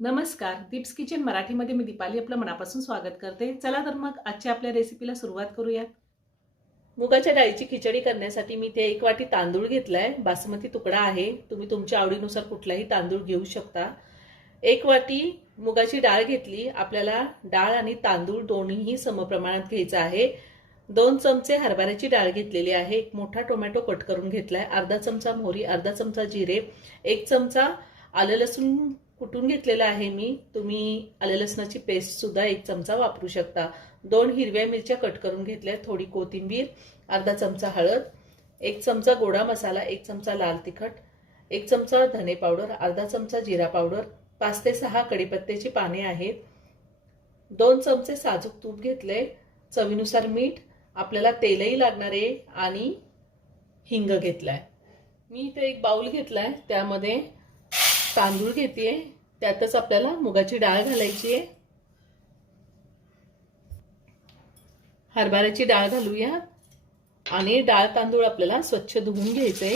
नमस्कार, दीप्स किचन मराठीमध्ये मी दीपाली आपलं मनापासून स्वागत करते। चला तर मग आजच्या आपल्या रेसिपीला सुरुवात करूयात। मुगाच्या डाळीची खिचडी करण्यासाठी मी इथे 1 वाटी तांदूळ घेतलाय। बासमती तुकडा आहे, तुम्ही तुमच्या आवडीनुसार कुठलाही तांदूळ घेऊ शकता। 1 वाटी मुगाची डाळ घेतली। आपल्याला डाळ आणि तांदूळ दोन्हीही समप्रमाणात घ्यायचं आहे। 2 चमचे हरभऱ्याची डाळ घेतलेली आहे। 1 मोठा टोमॅटो कट करून घेतलाय। अर्धा चमचा मोहरी, अर्धा चमचा जिरे, 1 चमचा आलं लसूण कुटून घेतलेला आहे मी। तुम्ही आलं लसणाची पेस्ट सुद्धा 1 चमचा वापरू शकता। 2 हिरव्या मिरच्या कट करून घेतल्या, थोडी कोथिंबीर, अर्धा चमचा हळद, 1 चमचा गोडा मसाला, 1 चमचा लाल तिखट, 1 चमचा धने पावडर, अर्धा चमचा जिरा पावडर, 5 ते 6 कढीपत्त्याची पाने आहेत, 2 चमचे साजूक तूप घेतले, चवीनुसार मीठ, आपल्याला तेलही लागणार आहे आणि हिंग घेतलाय। मी इथे एक बाउल घेतलाय, त्यामध्ये तांदूळ घेते, त्यातच आपल्याला मुगाची डाळ घालायची आहे। हरभऱ्याची डाळ घालूया आणि डाळ तांदूळ आपल्याला स्वच्छ धुवून घ्यायचंय।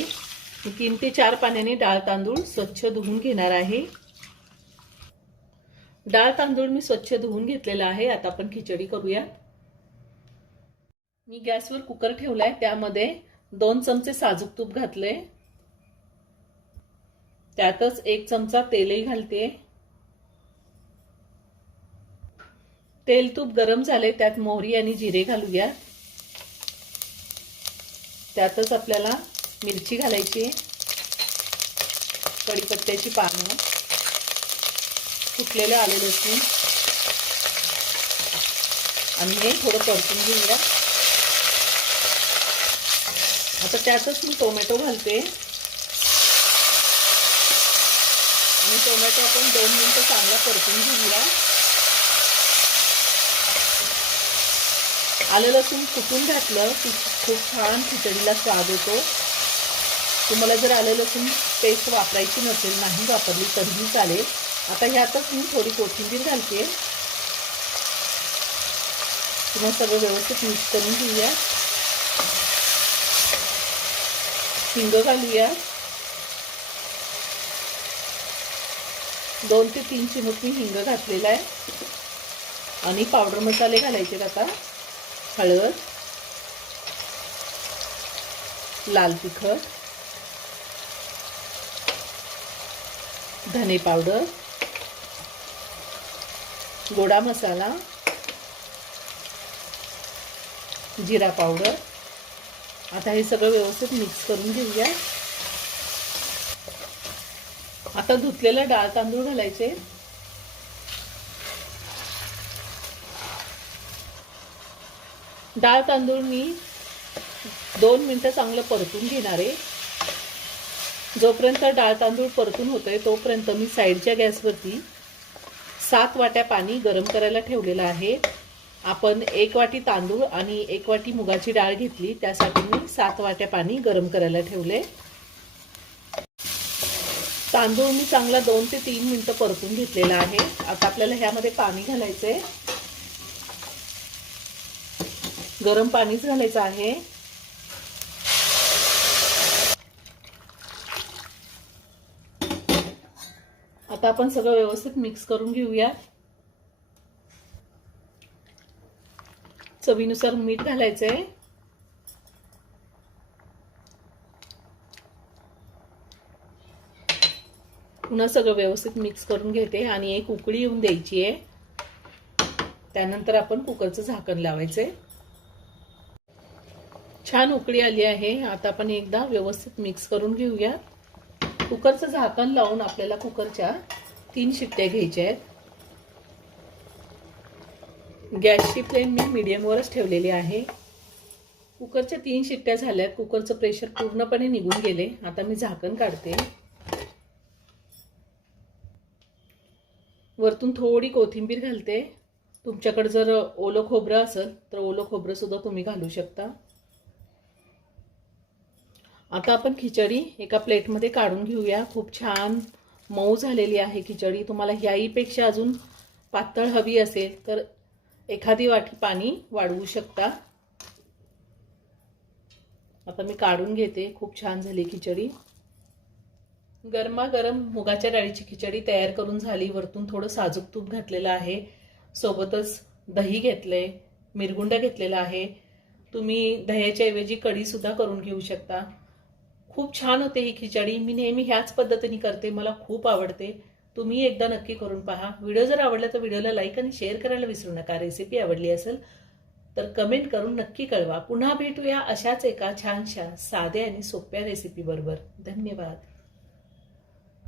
मी 3 ते 4 पाण्याने डाळ तांदूळ स्वच्छ धुवून घेणार आहे। डाळ तांदूळ मी स्वच्छ धुवून घेतलेला आहे। आता आपण खिचडी करूया। मी गॅसवर कुकर ठेवलाय, त्यामध्ये 2 चमचे साजूक तूप घातले, त्यातच 1 चमचा तेलही घालते। तेल तूप गरम झाले, त्यात मोहरी आणि जिरे घालूया। त्यातच आपल्याला मिरची घालायची, कढीपत्त्याची पानं, कुटलेलं आलं लसूण आणि हे थोडं परतून घेऊया। आता त्यातच मी टोमॅटो घालते आणि टोमॅटो आपण 2 मिनिटं चांगला परतून घेऊया। आलं लसूण कुटून घातलं की खूप छान खिचडीला स्वाद येतो। तुम्हाला जर आलं लसूण पेस्ट वापरायची नसेल, नाही वापरली तरीही चालेल। आता ह्यातच मी थोडी कोथिंबीर घालते, पुन्हा सगळं व्यवस्थित मिक्स करून घेऊया। हिंग घालूया, 2 ते 3 चिमूट मी हिंग घातलेला आहे आणि पावडर मसाले घालायचे। आता हळद, लाल तिखट, धने पावडर, गोडा मसाला, जिरा पावडर। आता हे सगळं व्यवस्थित मिक्स करून घेऊया। आता धुतलेलं डाळ तांदूळ घालायचे, डाळ तांदूळ मी 2 मिनिटं चांगलं परतून घेणार आहे। जोपर्यंत डाळ तांदूळ परतून होतंय तोपर्यंत मी साईडच्या गॅसवरती 7 वाट्या पाणी गरम करायला ठेवलेलं आहे। आपण 1 वाटी तांदूळ आणि 1 वाटी मुगाची डाळ घेतली, त्यासाठी मी 7 वाट्या पाणी गरम करायला ठेवले। तांदूळ मी चांगला 2 ते 3 मिनिटं परतून घेतलेला आहे। आता आपल्याला ह्यामध्ये पाणी घालायचंय, गरम पाणीच घालायचं आहे। आता आपण सगळं व्यवस्थित मिक्स करून घेऊया। चवीनुसार मीठ घालायचंय, पुन्हा सगळं व्यवस्थित मिक्स करून घेते आणि एक उकळी येऊन द्यायची आहे। त्यानंतर आपण कुकरचं झाकण लावायचंय। छान उकळी आली आहे। आता आपण एकदा व्यवस्थित मिक्स करून घेऊया। कुकरचं झाकण लावून आपल्याला कुकरच्या 3 शिट्ट्या घ्यायच्या आहेत। गॅसची फ्लेम मी मीडियमवरच ठेवलेली आहे। कुकरच्या 3 शिट्ट्या झाल्यात, कुकरचं प्रेशर पूर्णपणे निघून गेले। आता मी झाकण काढते, वरतून थोडी कोथिंबीर घालते। तुमच्याकडे जर ओलं खोबरं असेल तर ओलं खोबरं सुद्धा तुम्ही घालू शकता। आता आपण खिचडी एका प्लेटमध्ये काढून घेऊया। खूप छान मऊ झालेली आहे खिचडी। तुम्हाला ह्याहीपेक्षा अजून पातळ हवी असेल तर एखादी वाटी पाणी वाढवू शकता। आता मी काढून घेते। खूप छान झाली खिचडी। गरमागरम मुगाच्या डाळीची खिचडी तयार करून झाली. वरतून थोडं साजूक तूप घातलेलं आहे. सोबतच दही घेतलंय, मिरगुंड घेतलेला आहे. तुम्ही दह्याच्या ऐवजी कढी सुद्धा करून घेऊ शकता. खूप छान होते ही खिचडी. मी नेहमी ह्याच पद्धतीने करते, मला खूप आवडते. तुम्ही एकदा नक्की करून पहा. व्हिडिओ जर आवडला तर व्हिडिओला लाईक आणि शेअर करायला विसरू नका. रेसिपी आवडली असेल तर कमेंट करून नक्की कळवा. पुन्हा भेटूया अशाच एका छानशा साध्या आणि सोप्या रेसिपी बरोबर. धन्यवाद.